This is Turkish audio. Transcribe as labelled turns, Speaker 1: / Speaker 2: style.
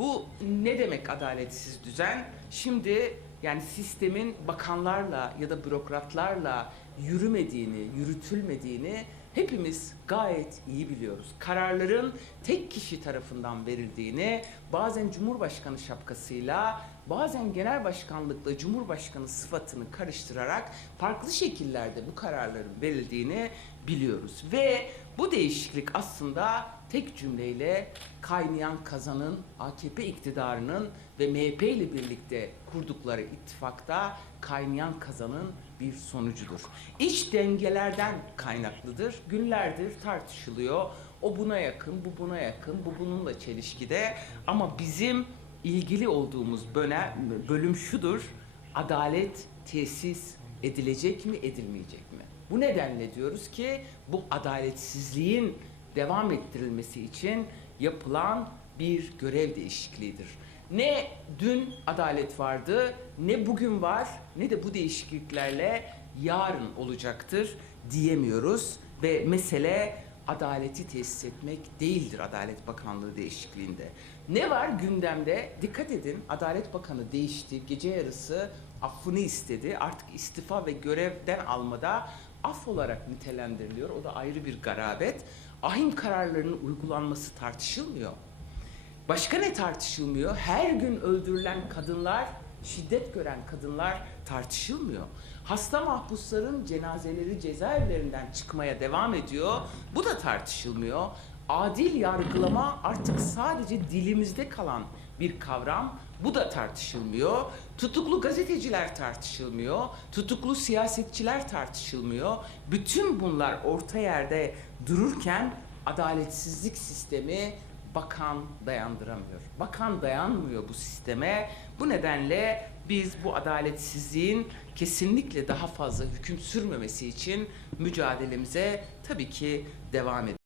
Speaker 1: Bu ne demek adaletsiz düzen? Şimdi yani sistemin bakanlarla ya da bürokratlarla yürümediğini, yürütülmediğini hepimiz gayet iyi biliyoruz. Kararların tek kişi tarafından verildiğini, bazen Cumhurbaşkanı şapkasıyla, bazen genel başkanlıkla Cumhurbaşkanı sıfatını karıştırarak farklı şekillerde bu kararların verildiğini biliyoruz. Ve bu değişiklik aslında tek cümleyle kaynayan kazanın AKP iktidarının ve MHP ile birlikte kurdukları ittifakta kaynayan kazanın bir sonucudur. İç dengelerden kaynaklıdır. Günlerdir tartışılıyor. O buna yakın, bu buna yakın, bu bununla çelişkide. Ama bizim ilgili olduğumuz böne- bölüm şudur. Adalet tesis edilecek mi, edilmeyecek mi? Bu nedenle diyoruz ki bu adaletsizliğin devam ettirilmesi için yapılan bir görev değişikliğidir. Ne dün adalet vardı, ne bugün var, ne de bu değişikliklerle yarın olacaktır diyemiyoruz ve mesele adaleti tesis etmek değildir Adalet Bakanlığı değişikliğinde. Ne var gündemde? Dikkat edin Adalet Bakanı değişti. Gece yarısı affını istedi. Artık istifa ve görevden almada af olarak nitelendiriliyor. O da ayrı bir garabet. Ahim kararlarının uygulanması tartışılmıyor. Başka ne tartışılmıyor? Her gün öldürülen kadınlar, şiddet gören kadınlar tartışılmıyor. Hasta mahpusların cenazeleri cezaevlerinden çıkmaya devam ediyor. Bu da tartışılmıyor. Adil yargılama artık sadece dilimizde kalan bir kavram. Bu da tartışılmıyor. Tutuklu gazeteciler tartışılmıyor. Tutuklu siyasetçiler tartışılmıyor. Bütün bunlar orta yerde dururken adaletsizlik sistemi bakan dayandıramıyor. Bakan dayanmıyor bu sisteme. Bu nedenle biz bu adaletsizliğin kesinlikle daha fazla hüküm sürmemesi için mücadelemize tabii ki devam ediyoruz.